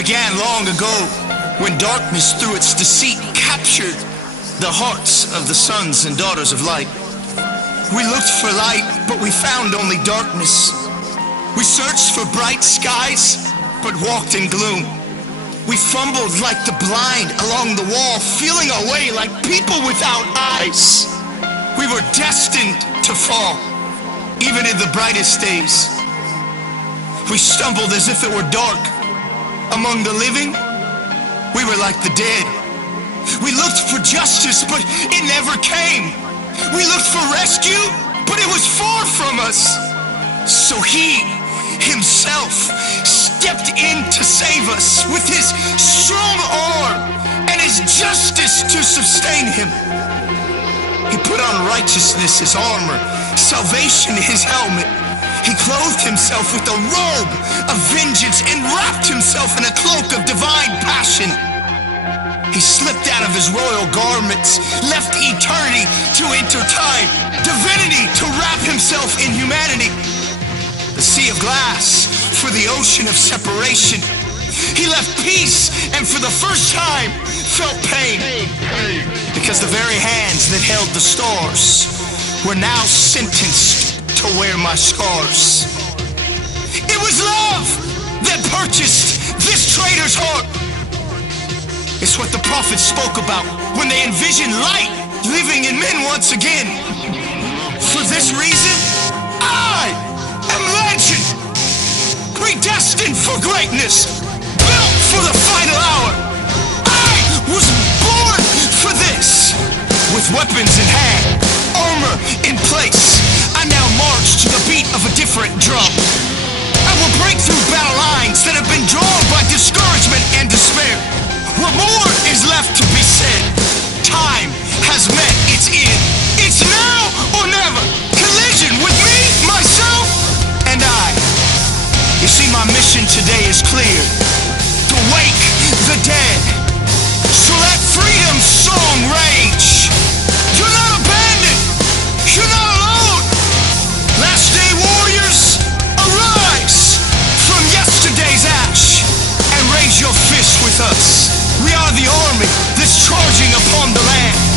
began long ago, when darkness through its deceit captured the hearts of the sons and daughters of light. We looked for light, but we found only darkness. We searched for bright skies, but walked in gloom. We fumbled like the blind along the wall, feeling our way like people without eyes. We were destined to fall, even in the brightest days. We stumbled as if it were dark. Among the living, we were like the dead. We looked for justice, but it never came. We looked for rescue, but it was far from us. So he himself stepped in to save us with his strong arm and his justice to sustain him. He put on righteousness his armor, salvation his helmet. He clothed himself with a robe of vengeance and wrapped himself in a cloak of divine passion. He slipped out of his royal garments, left eternity to enter time, divinity to wrap himself in humanity. The sea of glass for the ocean of separation. He left peace and for the first time felt pain, because the very hands that held the stars were now sentenced to wear my scars. It was love that purchased this traitor's heart. It's what the prophets spoke about when they envisioned light living in men once again. For this reason, I am legend, predestined for greatness, built for the final hour. I was born for this, with weapons in hand, armor in place. I now march to the beat of a different drum. I will break through battle lines that have been drawn by discouragement and despair. What more is left to be said? Time has met its end. It's now or never. Collision with me, myself, and I. You see, my mission today is clear: to wake the dead. So let freedom's song rage. You're not abandoned. You're not alone. Last day warriors, arise from yesterday's ash and raise your fist with us. We are the army that's charging upon the land.